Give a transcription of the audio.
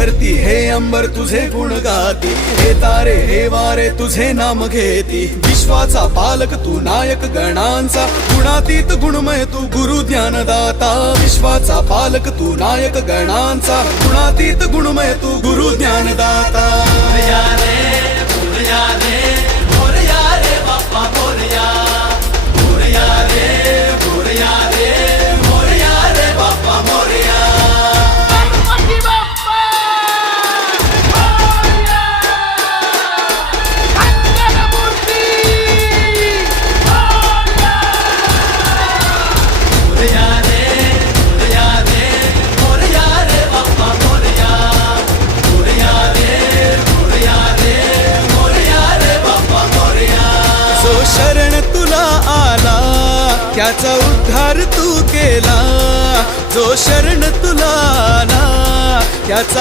धरती हे अंबर तुझे गुण गाती, हे तारे हे वारे तुझे नाम घेती। विश्वाचा पालक तू नायक गणांचा, गुणातीत गुणमय तू गुरु ज्ञानदाता। विश्वाचा पालक तू नायक गणांचा, गुणातीत गुणमय तू गुरु ज्ञानदाता। मोरया रे मोरया रे मोरया रे बाप्पा मोरया, मोरया रे मोरया रे मोरया रे बाप्पा मोरया। गणपती बाप्पा मोरया, मंगलमूर्ती मोरया। मोरया रे मोरया रे मोरया रे बाप्पा मोरया, मोरया रे मोरया रे मोरया रे बाप्पा मोरया। जो शरण तुला आला त्याचा उद्धार तू केला, जो शरण तुला आला त्याचा